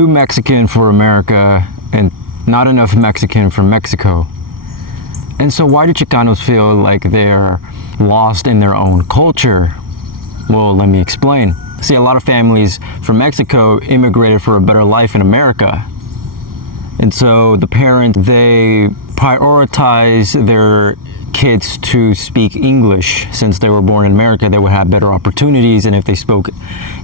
too Mexican for America and not enough Mexican for Mexico. And so why do Chicanos feel like they're lost in their own culture? Well, let me explain. See, a lot of families from Mexico immigrated for a better life in America. And so the parents, they prioritize their kids to speak English. Since they were born in America, they would have better opportunities, and if they spoke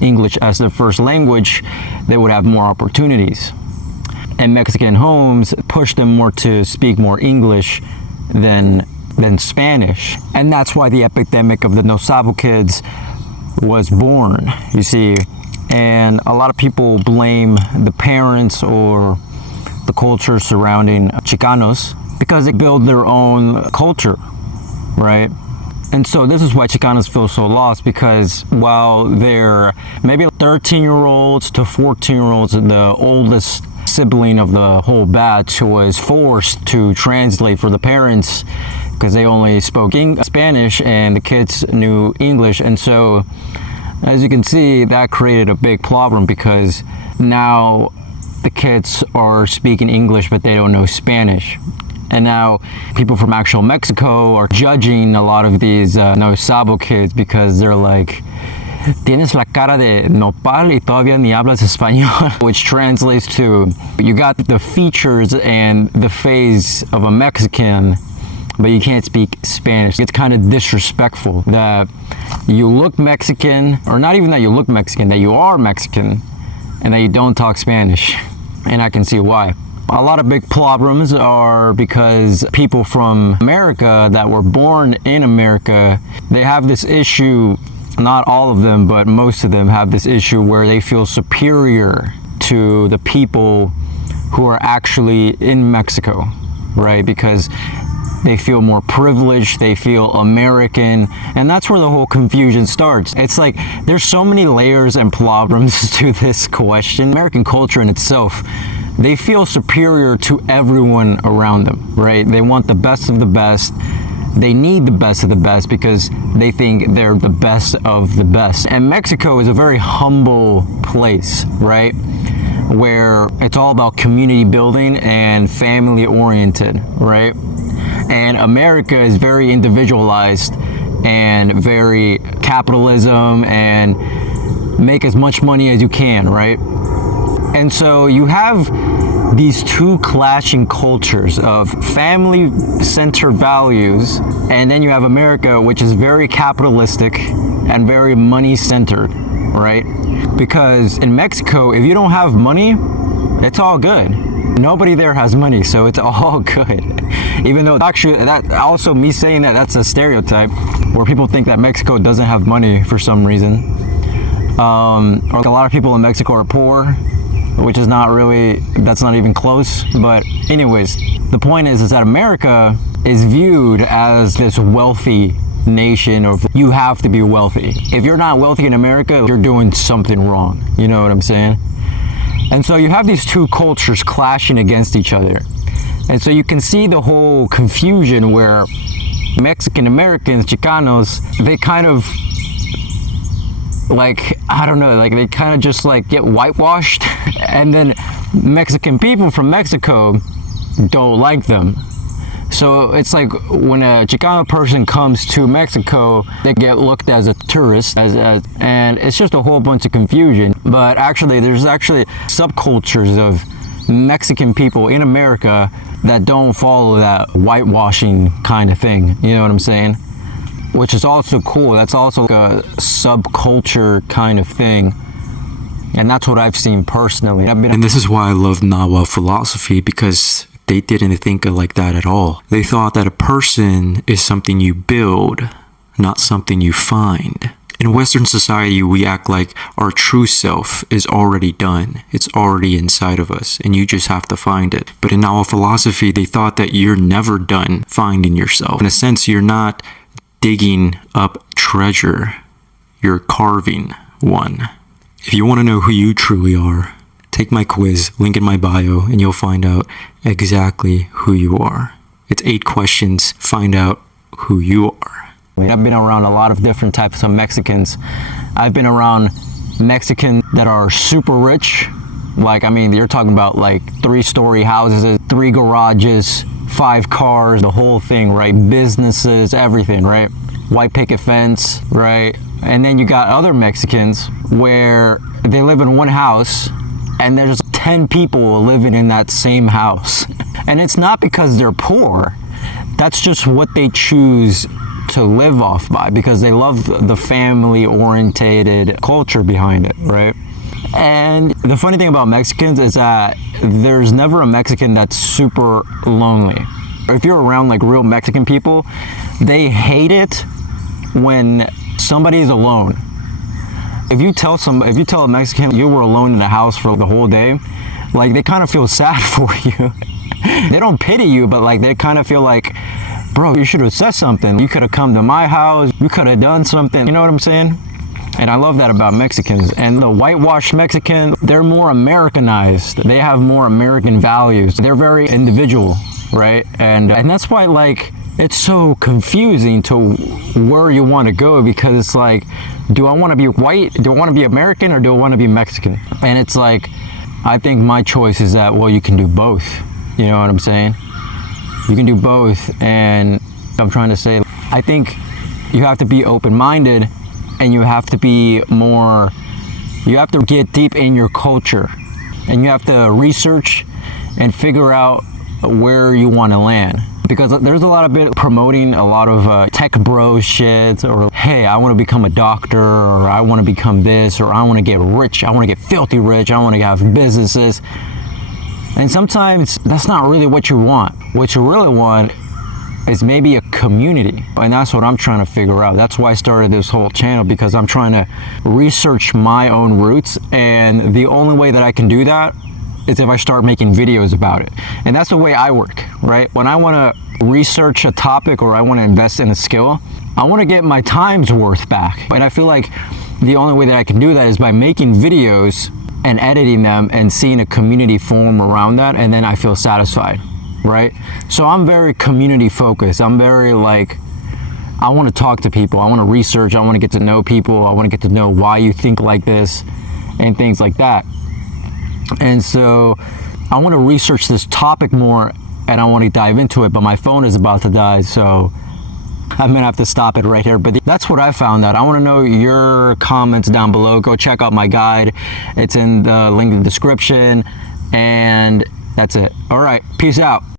English as their first language, they would have more opportunities. And Mexican homes push them more to speak more English than Spanish. And that's why the epidemic of the no sabo kids was born, you see. And a lot of people blame the parents or the culture surrounding Chicanos because they build their own culture, right? And so this is why Chicanos feel so lost, because while they're maybe 13-year-olds to 14-year-olds, the oldest sibling of the whole batch was forced to translate for the parents because they only spoke Spanish and the kids knew English. And so, as you can see, that created a big problem because now the kids are speaking English but they don't know Spanish. And now people from actual Mexico are judging a lot of these no sabo kids because they're like, tienes la cara de nopal y todavía ni hablas español, which translates to, you got the features and the face of a Mexican, but you can't speak Spanish. It's kind of disrespectful that you look Mexican, or not even that you look Mexican, that you are Mexican, and that you don't talk Spanish. And I can see why. A lot of big problems are because people from America that were born in America, they have this issue, not all of them, but most of them have this issue where they feel superior to the people who are actually in Mexico, right? Because they feel more privileged, they feel American, and that's where the whole confusion starts. It's like there's so many layers and problems to this question. American culture in itself, they feel superior to everyone around them, right? They want the best of the best. They need the best of the best because they think they're the best of the best. And Mexico is a very humble place, right? Where it's all about community building and family oriented, right? And America is very individualized and very capitalism and make as much money as you can, right? And so you have these two clashing cultures of family-centered values, and then you have America, which is very capitalistic and very money-centered, right? Because in Mexico, if you don't have money, it's all good. Nobody there has money, so it's all good. Even though actually, that also me saying that, that's a stereotype where people think that Mexico doesn't have money for some reason. Or a lot of people in Mexico are poor, which is not really, that's not even close. But anyways, the point is that America is viewed as this wealthy nation, or you have to be wealthy. If you're not wealthy in America, you're doing something wrong. You know what I'm saying? And so you have these two cultures clashing against each other. And so you can see the whole confusion where Mexican Americans, Chicanos, they kind of like, I don't know, like they kind of just like get whitewashed. And then Mexican people from Mexico don't like them. So it's like when a Chicano person comes to Mexico, they get looked as a tourist, and it's just a whole bunch of confusion. But actually, there's actually subcultures of Mexican people in America that don't follow that whitewashing kind of thing. You know what I'm saying? Which is also cool. That's also like a subculture kind of thing. And that's what I've seen personally. And this is why I love Nahua philosophy, because they didn't think like that at all. They thought that a person is something you build, not something you find. In Western society, we act like our true self is already done. It's already inside of us, and you just have to find it. But in Nahua philosophy, they thought that you're never done finding yourself. In a sense, you're not digging up treasure, you're carving one. If you want to know who you truly are, take my quiz, link in my bio, and you'll find out exactly who you are. It's 8 questions, find out who you are. I've been around a lot of different types of Mexicans. I've been around Mexicans that are super rich, Like, I mean, you're talking about like 3-story houses, 3 garages, 5 cars, the whole thing, right? Businesses, everything, right? White picket fence, right? And then you got other Mexicans where they live in one house and there's 10 people living in that same house. And it's not because they're poor. That's just what they choose to live off by, because they love the family-orientated culture behind it, right? And the funny thing about Mexicans is that there's never a Mexican that's super lonely. If you're around like real Mexican people, they hate it when somebody is alone. If you tell a Mexican you were alone in the house for the whole day, like they kind of feel sad for you. They don't pity you, but like they kind of feel like, bro, you should have said something. You could have come to my house. You could have done something. You know what I'm saying? And I love that about Mexicans. And the whitewashed Mexican, they're more Americanized. They have more American values. They're very individual, right? And that's why, like, it's so confusing to where you want to go, because it's like, do I want to be white? Do I want to be American, or do I want to be Mexican? And it's like, I think my choice is that, well, you can do both. You know what I'm saying? You can do both. And I'm trying to say, I think you have to be open-minded, and you have to be more, you have to get deep in your culture, and you have to research and figure out where you want to land. Because there's a lot of bit promoting a lot of tech bro shit, or hey, I want to become a doctor, or I want to become this, or I want to get rich, I want to get filthy rich, I want to have businesses. And sometimes that's not really what you want. What you really want is maybe a community. And that's what I'm trying to figure out. That's why I started this whole channel, because I'm trying to research my own roots. And the only way that I can do that is if I start making videos about it. And that's the way I work, right? When I want to research a topic, or I want to invest in a skill, I want to get my time's worth back. And I feel like the only way that I can do that is by making videos and editing them and seeing a community form around that, and then I feel satisfied, right? So I'm very community focused. I'm very like, I want to talk to people, I want to research, I want to get to know people, I want to get to know why you think like this and things like that. And so I want to research this topic more, and I want to dive into it, but my phone is about to die, so I'm gonna have to stop it right here. But that's what I found out. I want to know your comments down below. Go check out my guide. It's in the link in the description. And that's it. All right, peace out.